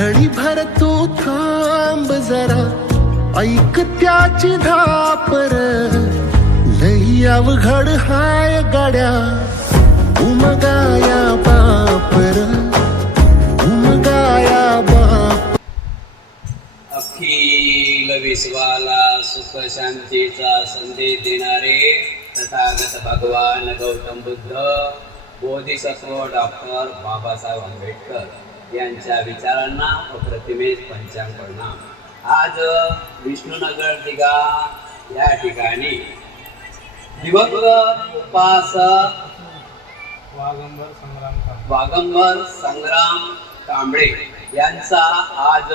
घडीभर तू थांब जरा, ऐक त्याची धापर. लई अवघड हाय गाड्या, उमगाया बापर, उमगाया बाप. अखिल विश्वाला सुख शांतीचा संदेश देणारे तथागत भगवान गौतम बुद्ध, बोधिसत्व डॉक्टर बाबासाहेब आंबेडकर यांच्या विचारांना अप्रतिमेश पंचांग प्रणाम. आज विष्णुनगर दिघा या ठिकाणी दिवंगत उपासक वागंबर संग्राम कांबळे यांचा आज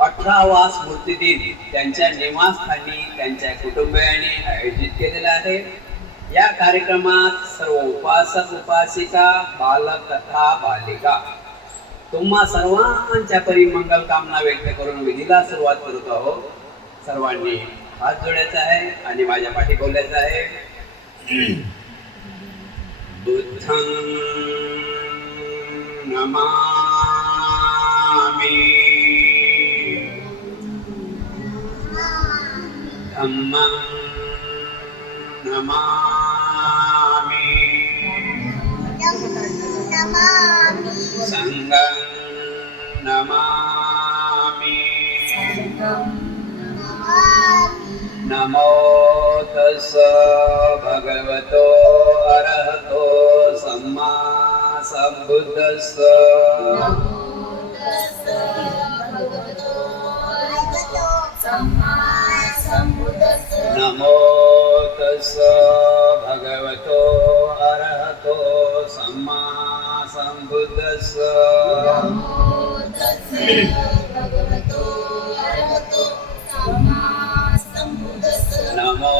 18वा स्मृतिदिन त्यांच्या निवासस्थानी त्यांच्या कुटुंबियांनी आयोजित केलेला आहे. या कार्यक्रमात सर्व उपासक उपासिका, बालक तथा बालिका तुम्हा सर्वांच्या परी मंगल कामना व्यक्त करून विधीला सुरुवात करत आहोत. सर्वांनी हात जोडायचा आहे आणि माझ्या पाठी बोलायचं आहे. बुद्धं नमामि, धम्मं नमामि, संघं नमामि. नमो तस्स भगवतो अरहतो सम्मा सम्बुद्धस्स. नमो तस्स भगवतो अरहतो सम्मा सम्बुद्धस्स. नमो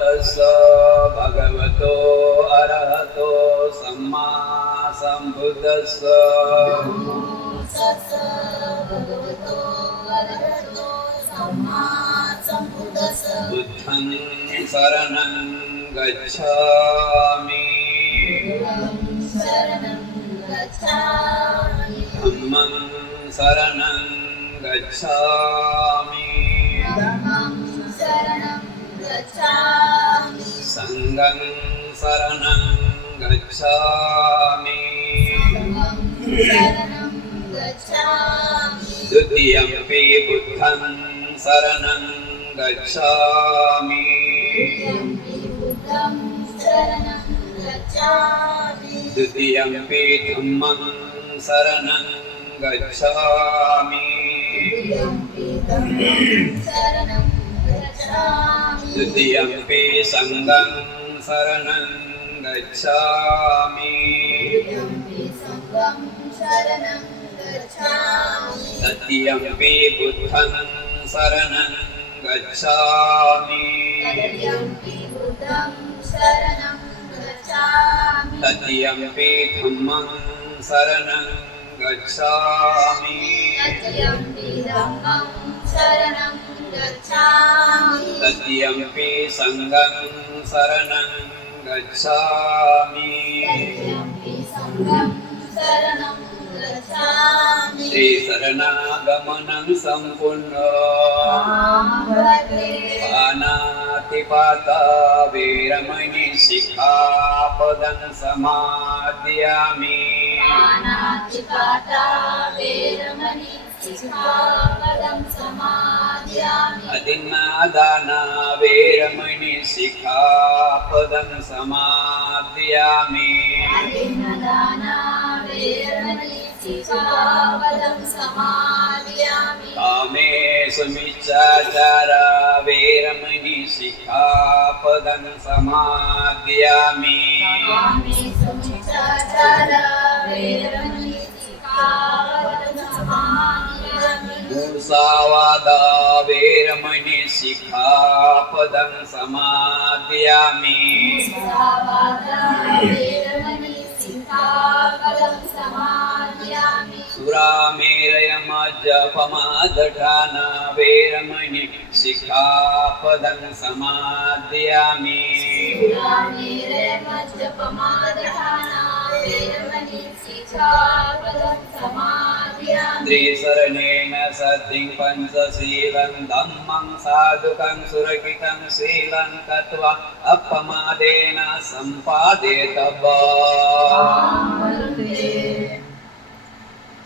तस्स भगवतो अरहतो सम्मा सम्बुद्धस्स. बुद्धं शरणं गच्छामि, धम्मं शरणं गच्छामि, संघं शरणं गच्छामि. द्वितीयम्पि बुद्धं शरणं गच्छामि, द्वितीयम्पि धम्मं शरणं गच्छामि, द्वितीयम्पि संघं शरणं गच्छामि, तृतीयम्पि बुद्धं शरणं गच्छामि, तृतीयम्पि धम्मं शरणं गच्छामि, तृतीयम्पि संघं शरणं गच्छामि. श्री शरणागमनं संपूर्ण पानातिपाता वेरमणि शिखापदं समादयामि. अदिन्नादाना वेरमणि शिखापदं समादयामि. कामेषु मिच्छाचारा वेरमणि शिखापदं समादयामि. मूसावादा वेरमणि शिखापदं समादयामि. सुरामेरयमज्जपमादठाना वेरमणि शिखापदं समादयामि. त्रिसरणेन सद्धिं पञ्चशीलं धम्मं साधुकं सुरक्षितं शीलं कृत्वा अपमादेन सम्पादेतव्यम्।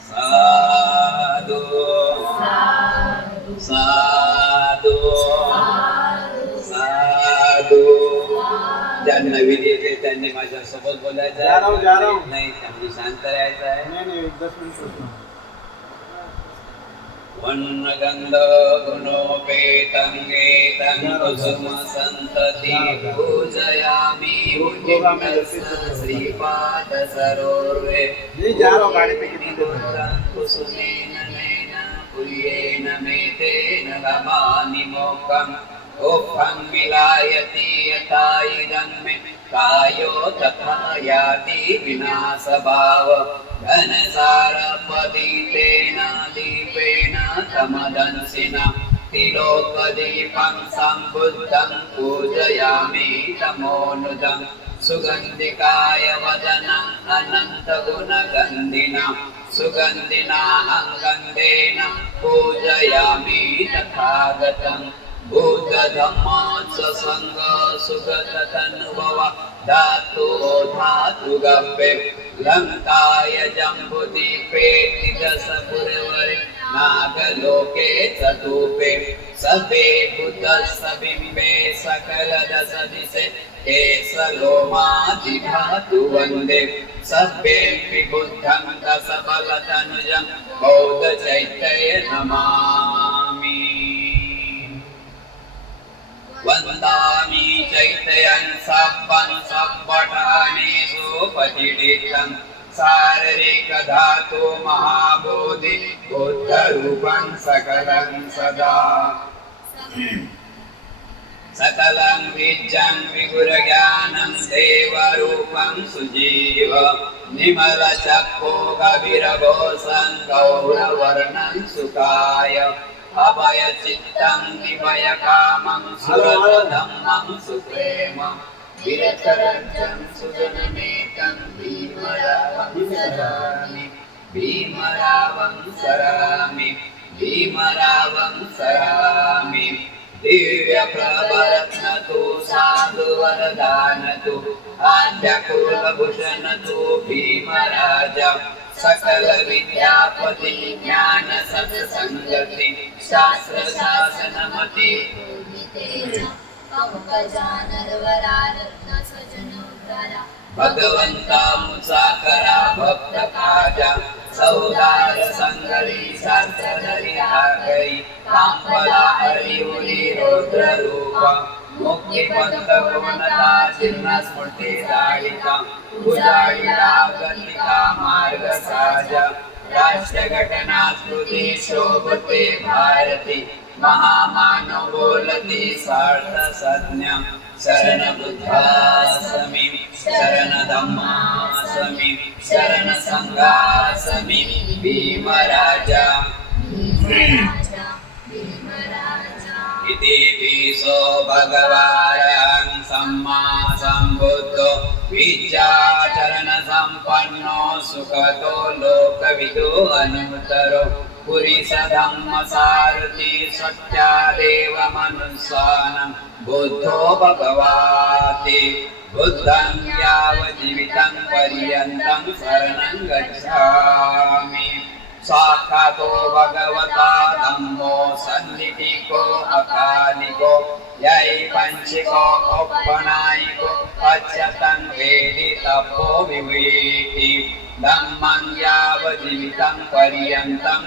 साधु साधु साधु। ज्यांना विधी येते त्यांनी माझ्यासोबत बोलायचं आहे, नाही त्यांनी शांत राहायचं आहे। वन्नगन्ध गुणोपेतं गीतं कुसुम संतति पूजयामि श्रीपाद सरोर्वे कुसुमेन नैन पुल्येन मेतेन गमानि मोक्षम्। ओखं विलायति यथा इदं मे कायो तथा याति विनाशभाव। घनसारपदितेन दीपेन तमदंसिना तिलोकदीपं सम्बुद्धं पूजयामि तमोनुदं। सुगन्धिकाय वदनम् अनन्तगुणगन्धिना सुगन्धिना गन्धेन पूजयामि तथागतम्। भूतधम्मात्स संग सुगत तनुभव धातु धातु गव्ये लंकाय जम्बुदीपे तिदसपुरवरे नागलोके चतुपे सबे बुद्धसबिम्बे सकल दश दिशे केसलोमादिधातु वन्दे। सभ्येऽपि बुद्धं दशबलतनुजं बौद्धचैत्य नमामि। वन्दामि चैतयं सब्बं सब्बठानेषु पतिडितं शारीरिकधातु महाबोधि बुद्धरूपं सकलं सदा। सकलं विज्जं विगुरज्ञानं देवरूपं सुजीव निमलचक्षो गभीरघोषं गौरवर्णं सुखाय। अभयचित्तं विभयकामं सुरतधम्मं सुप्रेमं विरतरञ्जं सुजनमेकं भीमरावं सरामि भीमरावं सरामि भीमरावं सरामि। दिव्यप्रभरत्नतु साधुवरदानतु आद्यकुलभूषणतु भीमराजा। सकल विद्यापति ज्ञान सत्संगति शास्त्र शासनमति भगवंता मुसाकरा भक्त काजा। सौदार संगरी शास्त्रधरी आ गई कांपला हरिउली रौद्र रूपा। मुक्ति पंथ गुणता चिन्ह स्मृति दायिका उजाळीला गतिका मार्ग साजा। राष्ट्र घटना स्मृती शोभते भारती महामानव बोलती सार्थ संज्ञा। शरण बुद्धासमी शरण धम्मासमी शरण संघासमी भीमराजा। इति पिसो भगवान् सम्मा सम्बुद्धो विद्याचरण सम्पन्नो सुखतो लोकविदो अनुत्तरो। पुरीश धम्म सारथि सत्यादेव मनुष्यानं बुद्धो भगवाति। बुद्धं यावज्जीवितं पर्यन्तं शरणं गच्छामि। साक्षातो भगवता धम्मो सन्निधिको अकालिको यै पंचिको औपनायिको पच्यतं वेदि तपो विवेति। धम्मं यावज्जीवितं पर्यन्तं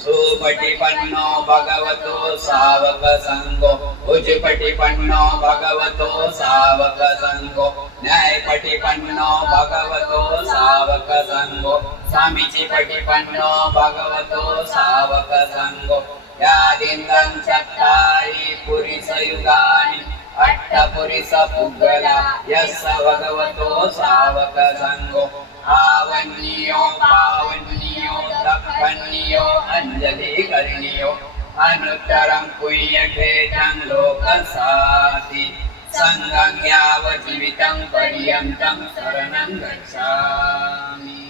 सुपटिपन्नो भगवतो सावक संगो उजपटिपन्नो भगवतो सावक संगो न्यायपटिपन्नो भगवतो सावक संगो समीचीपटिपन्नो भगवतो सावक संगो। यादिन्दं चत्तारि पुरिसयुगानि अट्टपुरिस पुग्गला यस्य भगवतो सावक संगो। आवन्यो पावन्यो दक्षन्यो अंजलि करणीयो अनुत्तरं पुण्यक्षेत्रं लोकसाति। संघं यावज्जीवितं पर्यन्तं शरणं गच्छामि।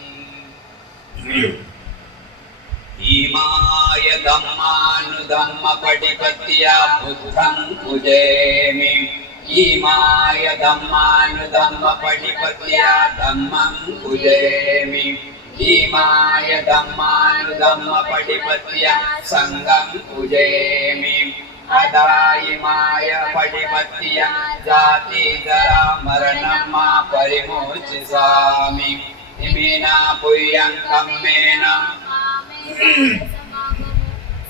इमाय धम्मानुधम्मपटिपत्या बुद्धं पूजयामि इमाय धम्मानुधम्मपटिपत्या धम्मं पूजयामि इमाय धम्मानुधम्मपटिपत्या संघं पूजयामि अदायिमाय पटिपत्या जाति जरा मरणं मा परिमोचयामि इमेना पुयं कम्मेन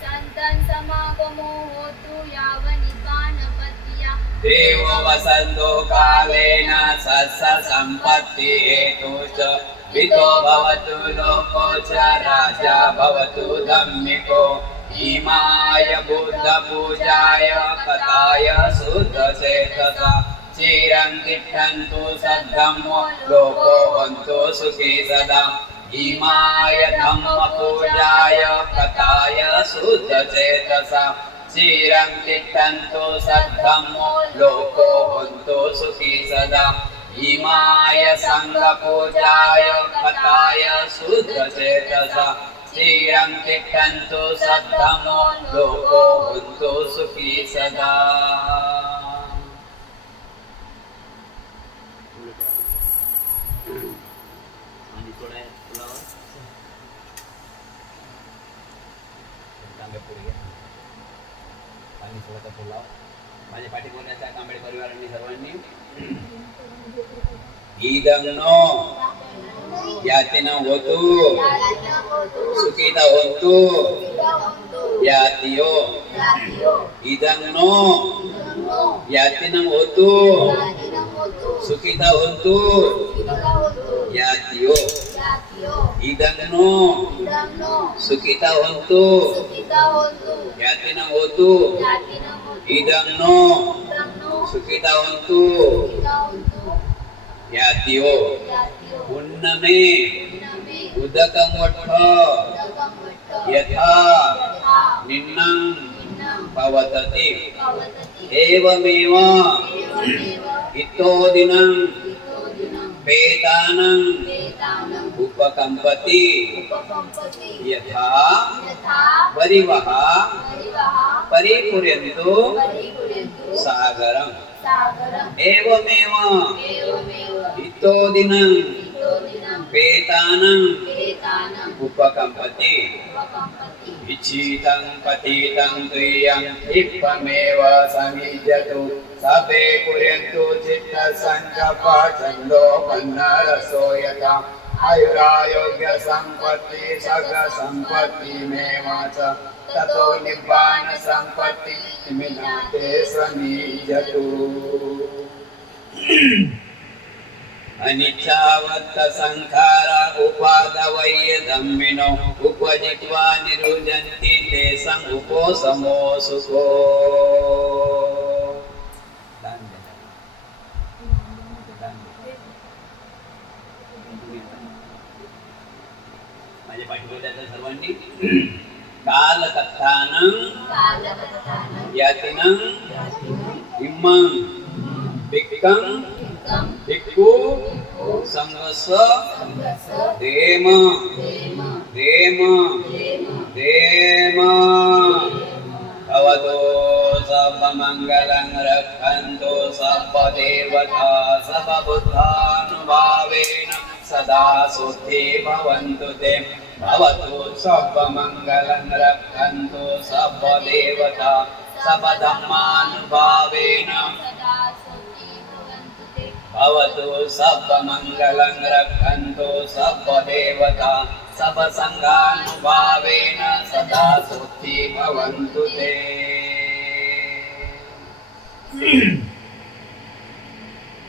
संतन समागमो होतु यावनिपानपत्या देव वसन्तो कालेन सस्स सम्पत्ति हेतु च वितो भवतु लोको च राजा भवतु धम्मिको इमाय बुद्ध पूजाय कथाय शुद्ध चेतसा चिरं तिष्ठन्तु सद्धम्मो लोको हन्तु सुखी सदा इमाय धम्म पूजाय कथाय शुद्ध चेतसा चिरं तिष्ठन्तु सद्धम्मो लोको हन्तु सुखी सदा इमाय संघ पूजाय कथाय शुद्ध चेतसा चिरं तिष्ठन्तु सद्धम्मो लोको हन्तु सुखी सदा. माझ्या पाठीमागच्या कांबळे परिवारांनी सर्वांनी इदंनो यातीनं होतु सुखिता होतु यातियो इदंनो यातीनं होतु सुखिता होतु यातियो इदंनो सुखिता होतु यातीनं होतु इदंनो सुखिता होतु यातियो पुन्नमे उदकं वट्ठ यथा निन्नं पवतति एवमेव इतो दिनं पेतानं उपकम्पति यथा परिवः परिपूर्यन्तु सागरम् एवमेव इतो दिनं पेतानं उपकम्पति इच्छितं पतितं तुयं क्षिप्रमेव समिज्यतु सबे कुर्यन्तु चित्तसङ्कल्पछन्दोपन्नरसो यथा आयुरायोग्य सम्पत्ति सग सम्पत्ति मेव च ततो निब्बान सम्पत्ति निमिनाते समीजतु. अनिच्छावत्त संखारा उपादवय धम्मिनो उपजित्वा निरुजन्ति तेषां उपोसमो सुखो. माझ्या पाठीवर सर्वांनी कालकथानं यातिनं इम्मं भिक्खं भिक्खु संघस देम देम देम भवतो सर्वमङ्गलं रक्षन्तु सर्वदेवता सर्वबुद्धानुभावेन सदा सुखी भवन्तु ते भवतु सर्वमङ्गलं रक्षन्तु सर्वदेवता सर्वधर्मानुभावेन भवतु सर्वमङ्गलं रक्षन्तु सर्वदेवता सर्वसङ्घानुभावेन सदा सुखी भवन्तु ते.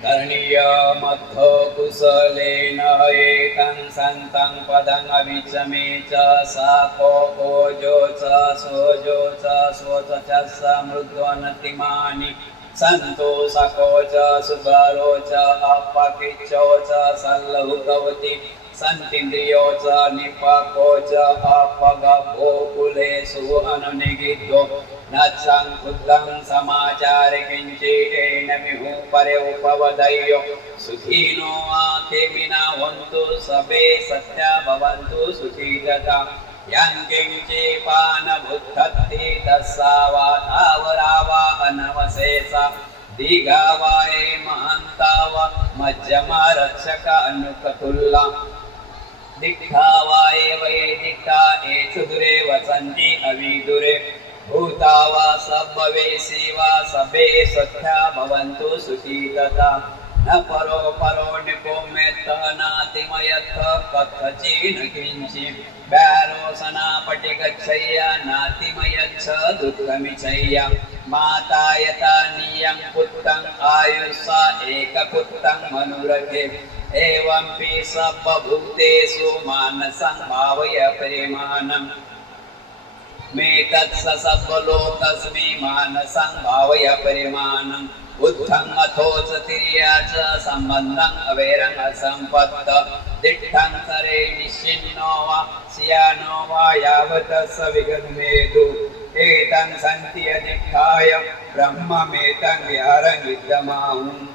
करणीयमद्धो कुशलेन एकं सन्तं पदं अविचमे च साको ओजो च सोजो च स्वच च समृद्धवनतिमानि सन्तो सको च सुबलो च अपकिच्चो च सल्लहुकवति संतीन्द्रियोच निपकोच अपगभोकुलेषु अनुनिगिद्धो न संकुद्धं समाचार किञ्चिदेन विहु परे उपवदय्यो सुखिनो आखेमिना हन्तु सबे सत्या भवन्तु सुखितता यङ्किञ्चे पानबुद्धत्ति तस्सावा तावरावा अनवशेषा दीघावाय महान्ताव मध्यमा रक्षक अनुकतुल्ला दिक्खावाय वै दिक्खा एषु दुरे वसन्ति अविदुरे भूतावा सब्बवे सेवा सबे सत्या भवन्तु सुखितता न परो परो निको मेत्त नातिमयत्थ कथचिन् किञ्चि व्यारोसना पटिगच्छय्य नातिमयच्छ दुःखमिच्छय्य माता यथा नियं पुत्रं आयुष्सा एकपुत्रं मनुरथे एवंपि सर्वभूतेषु मानसं भावय परिमाणम् मे तत्स सर्वलोकस्मि मानसं भावय परिमाणम् बुद्धं अथोच तिर्याच सम्बन्धं अवैरं असम्पत्त दिट्ठं सरे निश्चिन्नो वा सियानो वा यावत् स विगन्मेदु एतं सन्ति अधिष्ठाय ब्रह्ममेतं विहारं विद्यमाहुम्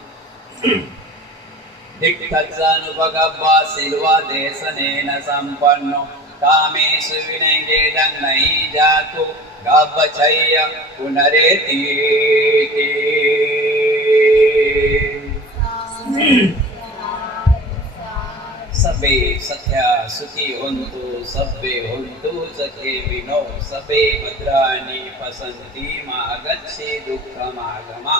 दिट्ठत्सनुपगव्वा सिल्वा देशनेन सम्पन्नो कामेषु विनयेदं नहि जातु गच्छय्य पुनरेतीति सबे सत्या सुखी होन्तु सबे होन्तु सखे विनो सबे भद्राणि पसन्ति मा गच्छे दुःखमागमा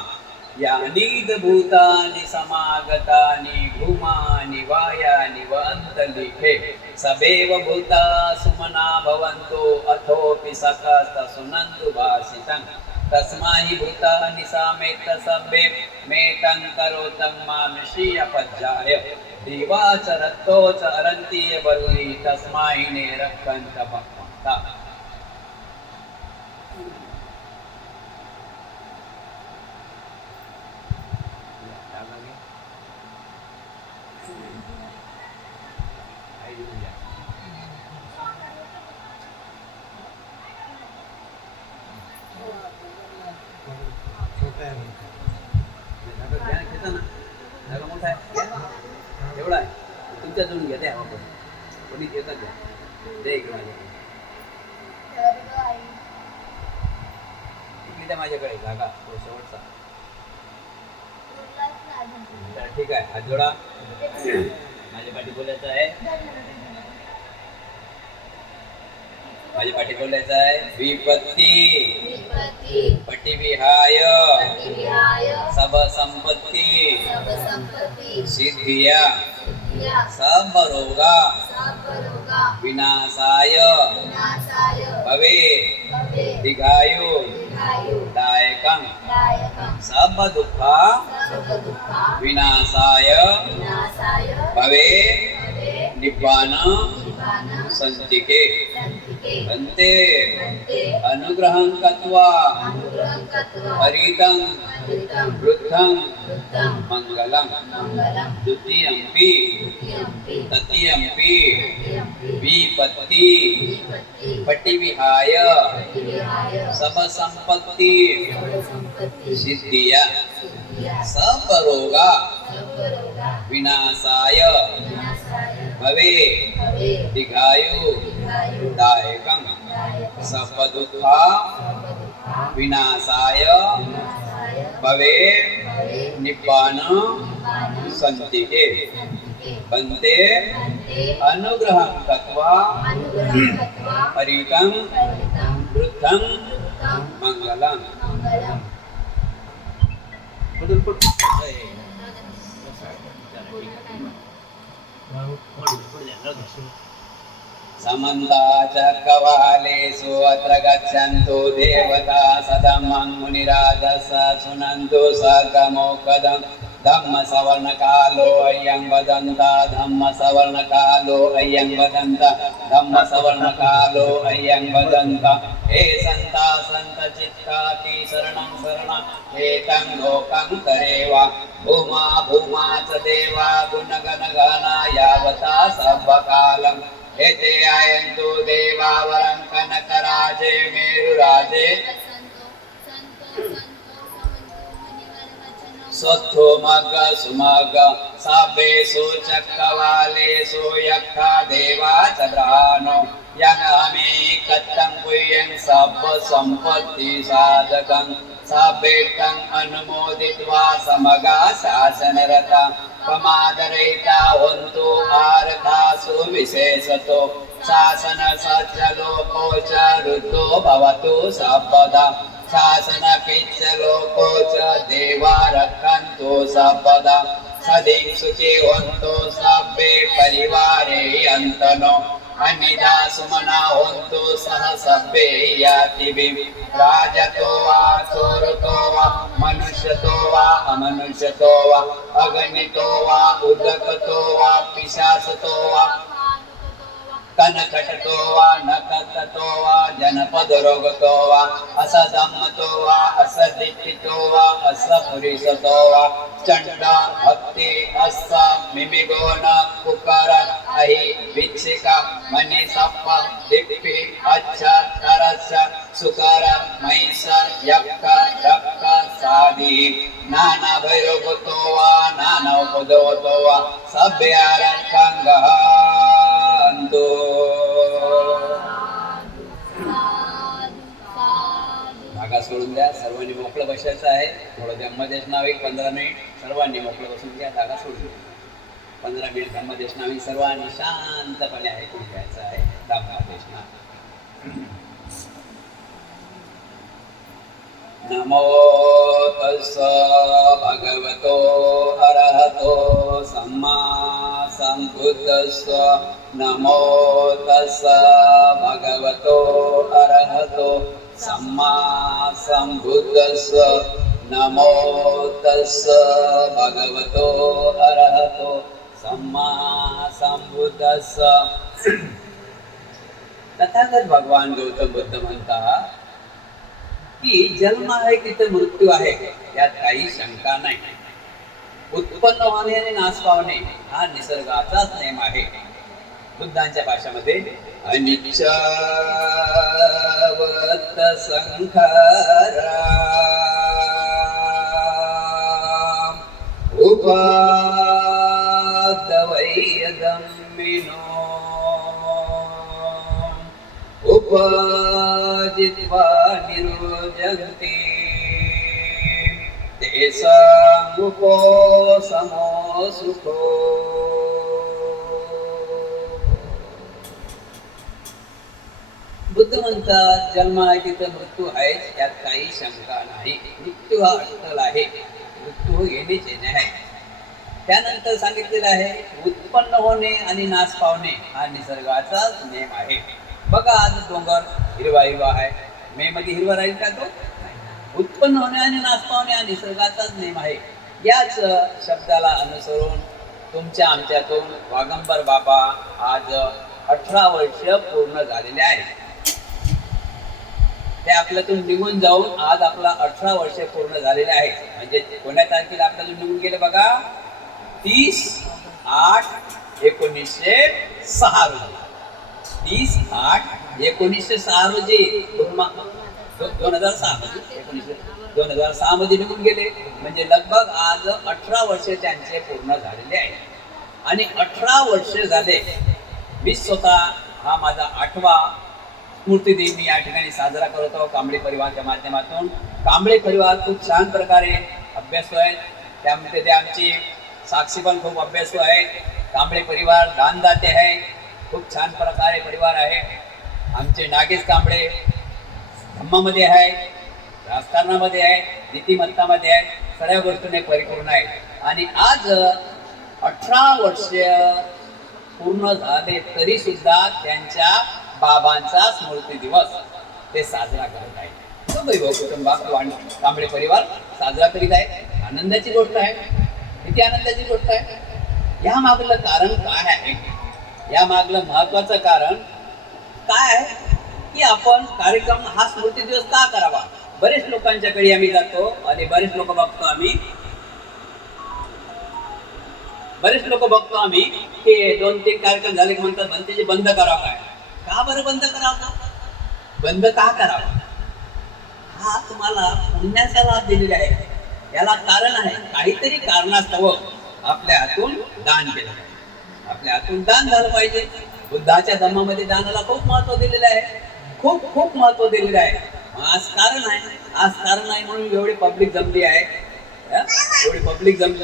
यानि भूतानि समागतानि भूमानि वायानि वन्तलिखे सबेव भूता सुमना भवन्तु अथोपि सकस्तसुनन्तु भासितं तस्मै भूतानि सामेत सबे मेतं करोतं मानुषीयपज्जाय देवाचरतो च अरन्ति बल्ली तस्मै निरक्षन्त भक्ता एवढा आहे तुमच्या जवळ घ्या द्या कोणी घेतात घ्या दे इकडे माझ्याकडे इकडे द्या माझ्याकडे जागा तो शेवटचा ठीक आहे हात जोडा माझ्या पाठी बोलायचं आहे माझ्या पाठी बोलायचं आहे विपत्ती पटिविहाय सब संपत्ती सिद्धिया सब रोगा विनाशाय भवे दीर्घायु दायकं सब दुःखा विनाशाय भवे निब्बान संतिके अन्ते अनुग्रहं कृत्वा हरितं वृद्धं मंगलं द्वितीयंपि तृतीयंपि विपत्ति पटिविहाय सब संपत्ति सिद्धिया सब रोगा विनाशाय भवे दीर्घायु दायकं सब दुःखा विनाशाय भवे निब्बान संतिके बन्ते अनुग्रहं कृत्वा हरितं वृद्धं मंगलं समन्ता चक्रवालेषु अत्र गच्छन्तु देवता सदमं मुनिराजस शृण्वन्तु सकमोकदं धम्मसवर्णकालो अयं वदन्ता धम्मसवर्णकालो अयं वदन्ता धम्मसवर्णकालो अयं वदन्ता हे संता संत चित्ता की शरणं शरणं एतं लोकं करेवा भूमा भूमाच देवा गुणगण गणा यावता सबकालं एते आयन्तु देवावरं कनकराजे मेरुराजे स्वत्थो मग सुमग साबेसु चक्रवालेसु यक्खा देवा चद्रानो यंगामी कत्तं पुयं सब संपत्ति साधकं साबेतं अनुमोदित्वा समगा शासनरता पमादरहिता होन्तु आरतासु विशेषतो शासन सज्जलोको च ऋतो भवतु सर्वदा शासन पिच्च लोको च देवा रक्षन्तु सर्वदा सदिं सुखी होन्तु सभ्ये परिवारे अन्तनो अन्यथा सुमना होन्तु सह सभ्ये यातिभिः राजतो वा चोरतो वा मनुष्यतो वा अमनुष्यतो वा अगणितो वा उदकतो वा पिशाचतो वा कनकटतो वा नकटतो वा जनपदरोगतो वा असधम्मतो वा असदिष्टितो वा असपुरिसतो वा चंड भक्ति अस मिमिगो न कुकर अहि विच्छिका मणि सप्प दिक्पि अच्छा तरस सुकर महिष यक्क रक्क साधि नाना भैरवतो वा नाना उपदवतो वा सभ्यारंगः धागा सोडून द्या. सर्वांनी मोकळं बसायचं आहे. थोडं धम्मदेश नावे 15 मिनिट सर्वांनी मोकळं बसून घ्या. धागा सोडून द्या. 15 मिनिट धम्मदेश नावे सर्वांनी शांतपणे ऐकून घ्यायचं आहे. धम्मदेश नावे. नमो तस्स भगवतो अरहतो सम्मा संबुद्धस्स नमो तस्स भगवतो अरहतो सम्मा संबुद्धस्स नमो तस्स भगवतो अरहतो सम्मा संबुद्धस्स. तथागत भगवान गौतम बुद्ध म्हणतात की जन्म आहे तिथे मृत्यू आहे, यात काही शंका नाही. उत्पन्न होणे आणि नाश पावणे हा निसर्गाचाच नियम आहे. बुद्धांच्या भाषेमध्ये अनिच्छवत संखारा उपादवैयदम्मिनो उपजित्वा निरोजन्ति तेषामुपो समो सुखो. बुद्ध म्हणतात जन्म आहे तिथं मृत्यू आहे, यात काही शंका नाही. मृत्यू हा अटल आहे, मृत्यू येणेच येणे आहे. त्यानंतर सांगितलेलं आहे उत्पन्न होणे आणि नाश पावणे हा निसर्गाचाच नियम आहे. बघा आज डोंगर हिरवा हिरवा आहे, मे मध्ये हिरवा राहील का तो? उत्पन्न होणे आणि नाश पावणे हा निसर्गाचाच नियम आहे. याच शब्दाला अनुसरून तुमच्या आमच्यातून वागंबर बाबा आज 18 वर्ष पूर्ण झालेले आहे. ते आपल्यातून निघून जाऊन आज आपला 18 वर्ष पूर्ण झालेले आहे. म्हणजे कोण्या तारखेला आपल्यातून निघून गेले बघा? 30/8/1906 रोजी. 30/8/1906 रोजी 2006 मध्ये निघून गेले. म्हणजे लगभग आज 18 वर्ष त्यांचे पूर्ण झालेले आहे. आणि 18 वर्ष झाले. मी स्वतः हा माझा 8वा स्मृती दिन मी या ठिकाणी साजरा करत आहोत कांबळे परिवाराच्या माध्यमातून. कांबळे परिवार खूप छान प्रकारे अभ्यासू आहे. त्यामध्ये ते आमची साक्षी पण खूप अभ्यासू आहे. कांबळे परिवार दानदाते आहे, खूप छान प्रकारे परिवार आहे. आमचे नागेश कांबळे धम्मामध्ये आहे, राजकारणामध्ये आहे, नीतिमत्तामध्ये आहे, सगळ्या गोष्टीने परिपूर्ण आहे. आणि आज 18 वर्ष पूर्ण झाले तरी सुद्धा त्यांच्या बाबांचा स्मृती दिवस ते साजरा करत आहे. वैभव कुटुंब कांबळे परिवार साजरा करीत आहे. आनंदाची गोष्ट आहे. किती आनंदाची गोष्ट आहे. या मागलं कारण काय आहे? या मागलं महत्वाचं कारण काय आहे की आपण कार्यक्रम हा स्मृती दिवस का करावा. बरेच लोकांच्याकडे आम्ही जातो आणि बरेच लोक बघतो आम्ही की 2-3 कार्यक्रम झाले की म्हणतात भंतेजी बंद करावं. काय का बरं बंद करावं. बंद का करावं. हा तुम्हाला पुण्याचा लाभ दिलेला आहे. याला कारण आहे. काहीतरी कारणास्तव आपल्या हातून दान केलं पाहिजे. आपल्या हातून दान झालं पाहिजे. बुद्धाच्या धर्मामध्ये दानाला खूप महत्व दिलेलं आहे. खूप महत्व दिलेलं आहे. आज कारण आहे म्हणून एवढी पब्लिक जमली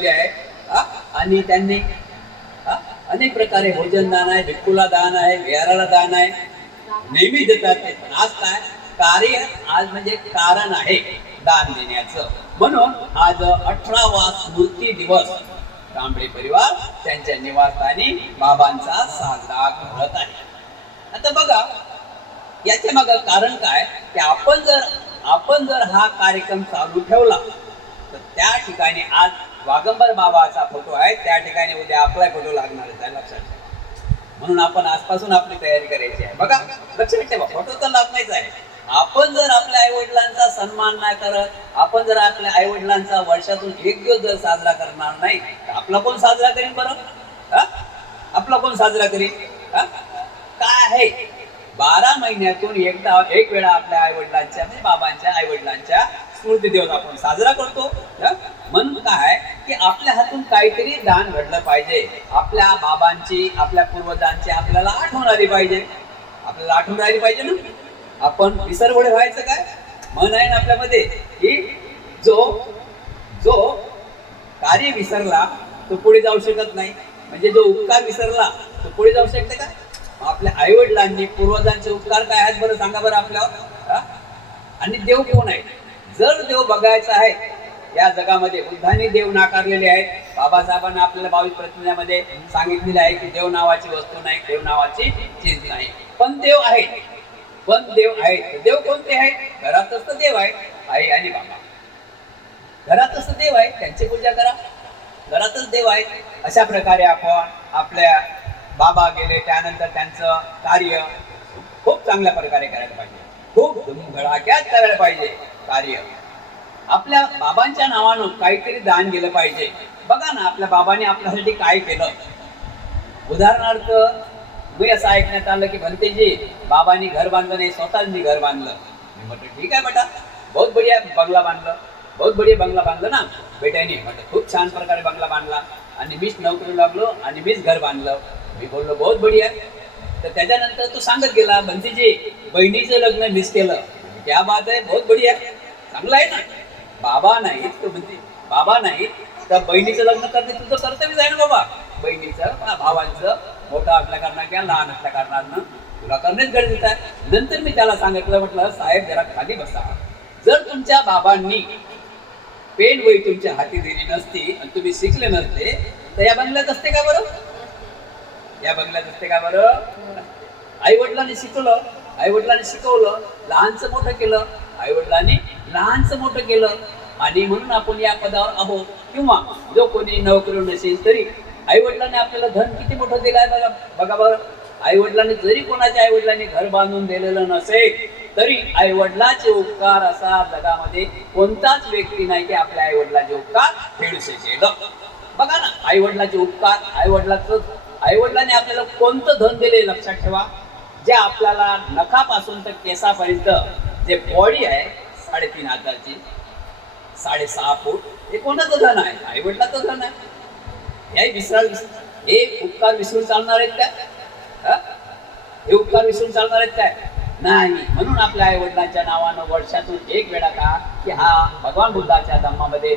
आहे. आणि त्यांनी अनेक प्रकारे भोजन दान आहे, भिक्खूला दान आहे, विहाराला दान आहे, नेहमी देतात ते. आज काय कार्य आज म्हणजे कारण आहे दान देण्याचं. म्हणून आज 18वा स्मृती दिवस कांबळे परिवार त्यांच्या निवासस्थानी बाबांचा साजरा करत आहे. आता बघा याच्या मागं कारण काय की आपण जर हा कार्यक्रम चालू ठेवला तर त्या ठिकाणी आज वागंबर बाबाचा फोटो आहे, त्या ठिकाणी उद्या आपला फोटो लागणार आहे. लक्षात ठेवा. म्हणून आपण आजपासून आपली तयारी करायची आहे. बघा लक्षात ठेवा, फोटो तर लागणारच आहे. आपण जर आपल्या आईवडिलांचा सन्मान नाही करत, आपण जर आपल्या आईवडिलांचा वर्षातून एक दिवस जर साजरा करणार नाही तर आपला कोण साजरा करेल बरं. आपला कोण साजरा करेल. काय आहे 12 महिन्यातून एक वेळा आपल्या आईवडिलांच्या म्हणजे बाबांच्या आईवडिलांच्या स्मृती दिवस आपण साजरा करतो. म्हणून काय की आपल्या हातून काहीतरी दान घडलं पाहिजे. आपल्या बाबांची आपल्या पूर्वजांची आपल्याला आठवण आली पाहिजे. ना. आपण विसरवडे व्हायचं काय म्हण आहे ना आपल्यामध्ये की जो कार्य विसरला तो पुढे जाऊ शकत नाही. म्हणजे जो उपकार विसरला तो पुढे जाऊ शकते का. आपल्या आई वडिलांनी पूर्वजांचे उपकार काय आहेत बरं सांगा बरं आपल्यावर. आणि देव कोण आहे. जर देव बघायचा आहे या जगामध्ये बुद्धांनी देव नाकारलेले आहेत. बाबासाहेबांना आपल्याला 22 प्रतिज्ञामध्ये सांगितलेले आहे की देव नावाची वस्तू नाही, देव नावाची चीज नाही. पण देव आहे. देव कोणते आहेत. घरातच तर देव आहे. आई आणि बाबा घरातच तर देव आहे. त्यांची पूजा करा. घरातच देव आहे. अशा प्रकारे आपण आपल्या बाबा गेले त्यानंतर त्यांचं कार्य खूप चांगल्या प्रकारे करायला पाहिजे. खूप धुमधडाक्यात करायला पाहिजे कार्य. आपल्या बाबांच्या नावानं काहीतरी दान गेलं पाहिजे. बघा ना आपल्या बाबांनी आपल्यासाठी काय केलं. उदाहरणार्थ मी असं ऐकण्यात आलं की भंतेजी बाबांनी घर बांधलं नाही, स्वतःच मी घर बांधलं. मी म्हटलं ठीक आहे बेटा, बहुत बढिया बंगला बांधलं ना बेट्याने. म्हटलं खूप छान प्रकारे बंगला बांधला आणि मीच नोकरी लागलो आणि मीच घर बांधलं. मी बोललो बहुत बढिया. तर त्याच्यानंतर तो सांगत गेला भंतेजी बहिणीचं लग्न मिस केलं. क्या बात आहे, बहुत बढिया, चांगलं आहे ना. बाबा नाही तर बहिणीचं लग्न करणे तुझं कर्तव्य आहे ना बाबा. बहिणीचं भावांचं मोठा असल्या कारणानं किंवा लहान असल्या कारणानं तुला करणेच गरजेचं आहे. नंतर मी त्याला सांगितलं म्हटलं साहेब जरा खाली बसा. जर तुमच्या बाबांनी पेन वही तुमच्या हाती दिली नसती आणि तुम्ही शिकले नसते तर या बंगल्यात असते का बरं. आई वडिलांनी शिकवलं, लहानचं मोठं केलं. आई वडिलांनी लहानचं मोठं केलं आणि म्हणून आपण या पदावर आहोत. किंवा जो कोणी नोकरी नसेल तरी आई वडिलांनी आपल्याला धन किती मोठं दिलं आहे बघा बरं. आई वडिलांनी जरी कोणाच्या आई वडिलांनी घर बांधून दिलेलं नसेल तरी आई वडिलांचे उपकार असा जगामध्ये कोणताच व्यक्ती नाही की आपल्या आई वडिलांचे उपकार फेडू शकेल. बघा ना आई वडिलांचे उपकार. आई वडिलांनी आपल्याला कोणतं धन दिले लक्षात ठेवा. जे आपल्याला नखापासून तर केसापर्यंत जे बॉडी आहे 3.5 हाताची 6.5 फूट हे कोणाचं धन आहे. आई वडिलांचं धन आहे. हे उपकार विसरून चालणार आहेत काय. नाही. म्हणून आपल्या आई वडिलांच्या नावानं वर्षातून एक वेळा का की हा भगवान बुद्धाच्या धम्मामध्ये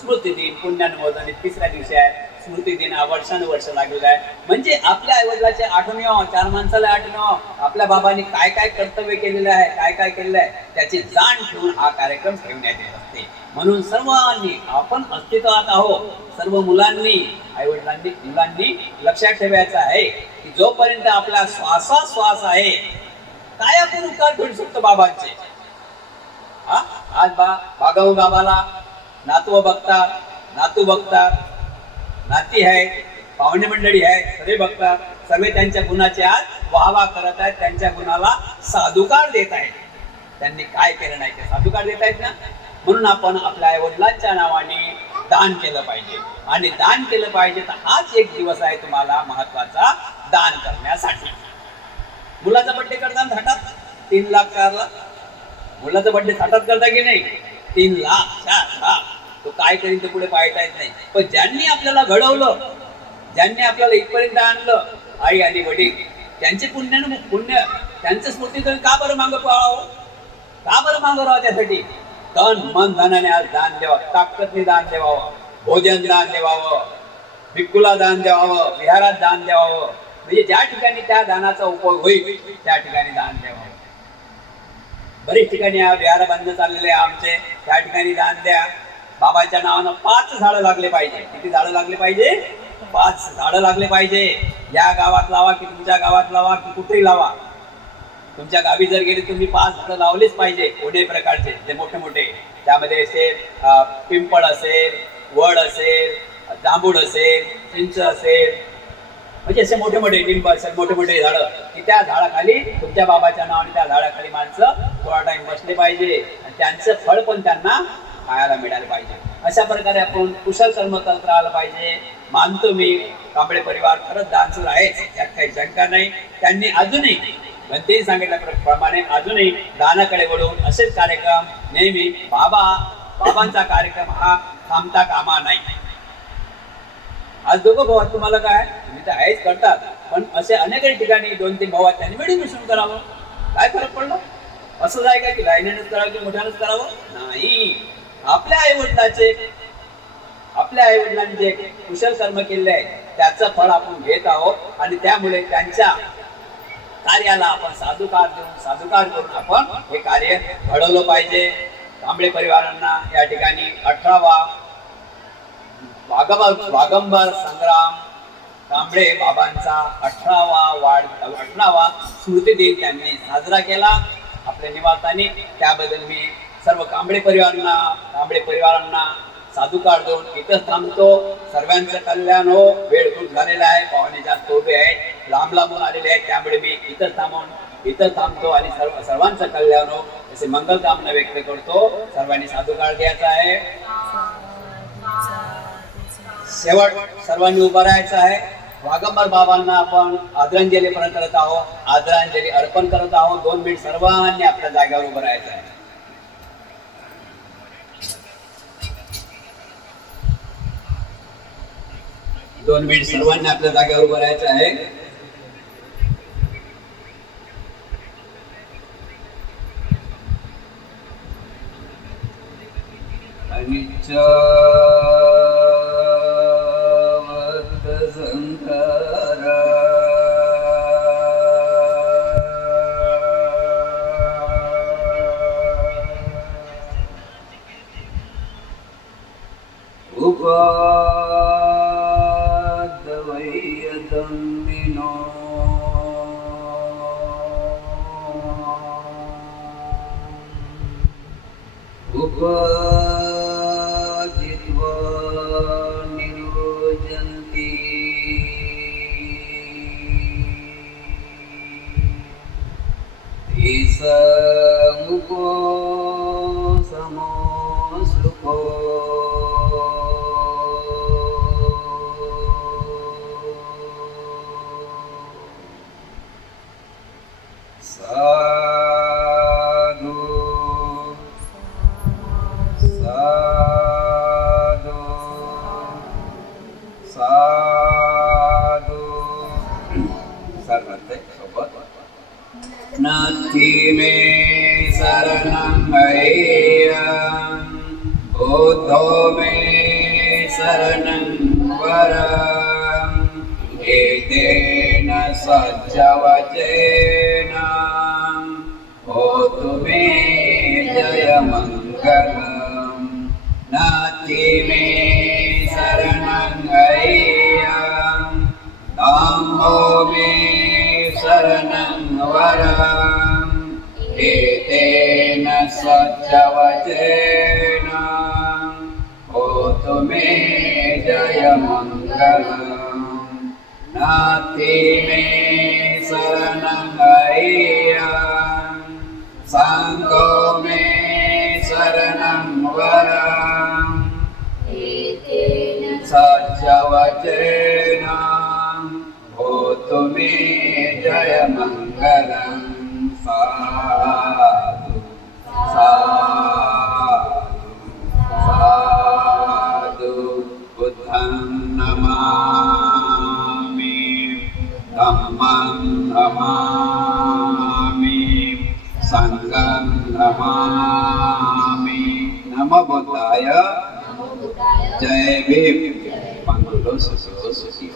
स्मृती दिन पुण्यानुमोदन 3ऱ्या दिवशी आहे. स्मृती दिन हा वर्षानुवर्ष लागलेला आहे. म्हणजे आपल्या आईवडिलाच्या आठवणी, 4 माणसाला आठवण, आपल्या बाबांनी काय काय कर्तव्य केलेलं आहे, काय केलेलं आहे त्याची जाण ठेवून हा कार्यक्रम ठेवण्यात येत असते. म्हणून सर्वांनी आपण अस्तित्वात आहोत. सर्व मुलांनी लक्षात ठेवायचं आहे की जोपर्यंत आपला श्वास आहे काय आपण उपकार फेडू शकतो बाबांचे. आज बागाऊ बाबाला नातू बघतात, नाती आहे, पाहुणे मंडळी आहे, सगळे बघतात. सर्व त्यांच्या गुणाचे आज वाहवा करत आहेत, त्यांच्या गुणाला साधुकार देत आहेत. त्यांनी काय केलं नाही ते साधुकार देत आहेत ना. म्हणून आपण आपल्या आई वडिलांच्या नावाने दान केलं पाहिजे. आणि दान केलं पाहिजे तर हाच एक दिवस आहे तुम्हाला महत्वाचा दान करण्यासाठी. मुलाचा बड्डे करताना थाटात 3 लाख 4 लाख, मुलाचा बड्डे थाटात करता की नाही? 3 लाख 4 लाख, तो काय करीन ते पुढे पाहता येत नाही. पण ज्यांनी आपल्याला घडवलं, ज्यांनी आपल्याला इथपर्यंत आणलं, आई आणि वडील, त्यांचे पुण्य त्यांचं स्मृती का बरं मागं पाहावं, का बरं मागं राहावं? त्यासाठी तन मन धनाने आज दान द्यावं, ताकदने दान द्यावं, भोजन दान द्यावं, भिक्खूला दान द्यावं, विहारात दान द्यावं. म्हणजे ज्या ठिकाणी त्या दानाचा उपयोग होईल त्या ठिकाणी दान द्यावं. बरेच ठिकाणी विहार बंद चाललेले आमचे, त्या ठिकाणी दान द्या. बाबाच्या नावानं 5 झाडं लागले पाहिजे. किती झाडं लागले पाहिजे? 5 झाडं लागले पाहिजे. या गावात लावा की तुमच्या गावात लावा की कुठेही लावा. तुमच्या गावी जर गेले तुम्ही 5 झाडं लावलेच पाहिजे. कोणत्याही प्रकारचे, जे मोठे मोठे, त्यामध्ये असेल पिंपळ असेल, वड असेल, जांभूळ असेल, चिंच असेल, म्हणजे असे मोठे मोठे लिंब असेल, मोठे मोठे झाडं, की त्या झाडाखाली तुमच्या बाबाच्या नावाने त्या झाडाखाली माणसं थोडा टाइम बसले पाहिजे आणि त्यांचं फळ पण त्यांना खायला मिळालं पाहिजे. अशा प्रकारे आपण कुशल कर्म करत राहायला पाहिजे. मानतो मी कांबळे परिवार खरंच दानशूर आहेच, यात काही शंका नाही. त्यांनी अजूनही म्हणतेही सांगितल्याप्रमाणे अजूनही दानाकडे वळून असेच कार्यक्रम नेहमी बाबांचा कार्यक्रम हा थांबता कामा नाही. आज दोघं भाऊ तुम्हाला काय, तुम्ही तर आहेच करतात, पण असे अनेक ठिकाणी 2-3 भाऊ आहेत, त्यांनी मिळून मिसळून करावं. काय फरक पडलं? असं आहे का की लाईनीनच करावं की मोठ्यानंच करावं? नाही. आपल्या आई वडिलांनी जे कुशल कर्म केले आहे त्याचं फळ आपण घेत आहोत आणि त्यामुळे त्यांच्या कार्याला आपण साधुकार करून आपण हे कार्य घडवलं पाहिजे. कांबळे परिवारांना या ठिकाणी 18वा वागंबर संग्राम कांबळे बाबांचा 18वा स्मृती दिन त्यांनी साजरा केला आपल्या निवासाने. त्याबद्दल मी सर्व कांबळे परिवारांना साधुकार देऊन इथंच थांबतो. सर्वांचं कल्याण हो. वेळ खूप झालेला आहे, पाहुणे जास्त उभे आहेत, लांब लांबून आलेले आहेत, त्यामुळे मी इथं थांबतो आणि सर्वांचं कल्याण हो असे मंगल कामना व्यक्त करतो. सर्वांनी साधुकार द्यायचा आहे. शेवट सर्वांनी उभं राहायचं आहे. वागंबर बाबांना आपण आदरांजली अर्पण करत आहोत. 2 मिनिट सर्वांनी आपल्या जागेवर उभं राहायचं आहे. दोन मिनिट सर्वांनी आपल्या जागेवर उभं राहायचं आहे. उपजित्वा निरोजन्ति ईसमुको समोसुको नाथी मे शरणं मय्यं बुद्धो मे शरणं वरं एतेन सज्जवचेन होतु मे जयमङ्गलम् नाथी मे शरणं मय्यं धम्मो मे शरणं वरं एतेन सज्जवचेन होतु मे जयमङ्गलम् नास्ति मे शरणं अय्यं संघो मे शरणं वरम् सत्यवचेन होतु मे जयमङ्गलं साधु साधु साधु बुद्धं नमामि धम्मं नमामि संघं नमामि नमो बुद्धाय जय भीम मंगलो सुखो सुखी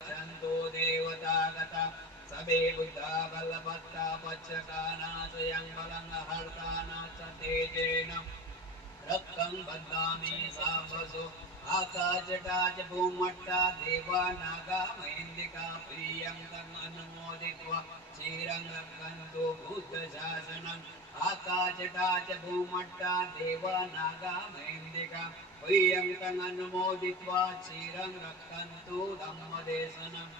संतो देवता गता सबे बुद्धा बलवत्ता पच्चकाना स्वयं बलं हर्ताना च तेजेन रक्तं बद्धामि सावसो आकाशटाच भूमट्टा देवा नागा महेन्दिका प्रियं तम् अनुमोदित्वा चिरं रक्षन्तु बुद्धशासनम् आकाशटाच भूमट्टा देवा नागा महेन्दिका प्रियं तम् अनुमोदित्वा चिरं रक्षन्तु धम्मदेशनम्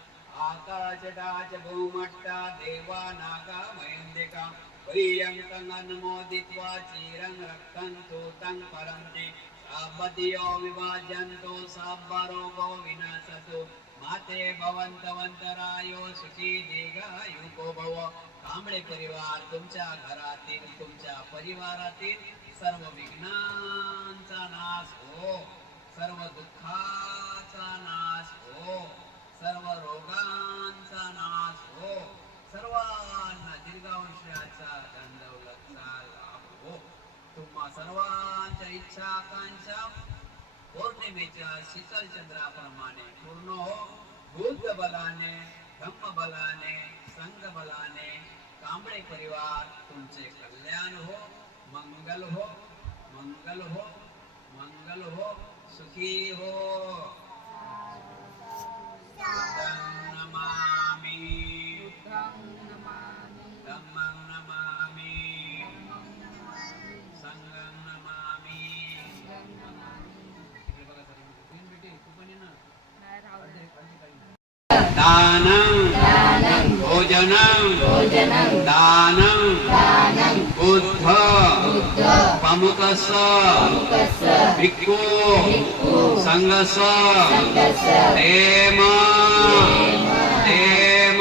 आकाशटाच भूमट्टा देवा नागा महेन्दिका प्रियं तम् अनुमोदित्वा चिरं रक्षन्तु तं परन्ति सापतियो विभाजन्तो साब्बरोगो विनाशतु माते भवन्तवन्तरायो सुखी दीर्घायुको भव कांबळे परिवार तुमच्या घरातील तुमच्या परिवारातील सर्व विघ्नांचा नाश हो सर्व दुःखाचा नाश हो सर्व रोगांचा नाश हो सर्वांना दीर्घायुष्याचा धनदौलतचा लाभ हो तुम्हा सर्वांच्या इच्छा आकांक्षा पौर्णिमेच्या शीतल चंद्राप्रमाणे पूर्ण हो बुद्ध बलाने धम्म बलाने संघ बलाने कांबळे परिवार तुमचे कल्याण हो मंगल हो मंगल हो मंगल हो सुखी हो बुद्धं नमामि धम्मं नमामि संघं नमामि दानं भोजनं दानं बुद्ध प्रमुखस्य भिक्खु संघस्य हेम हेम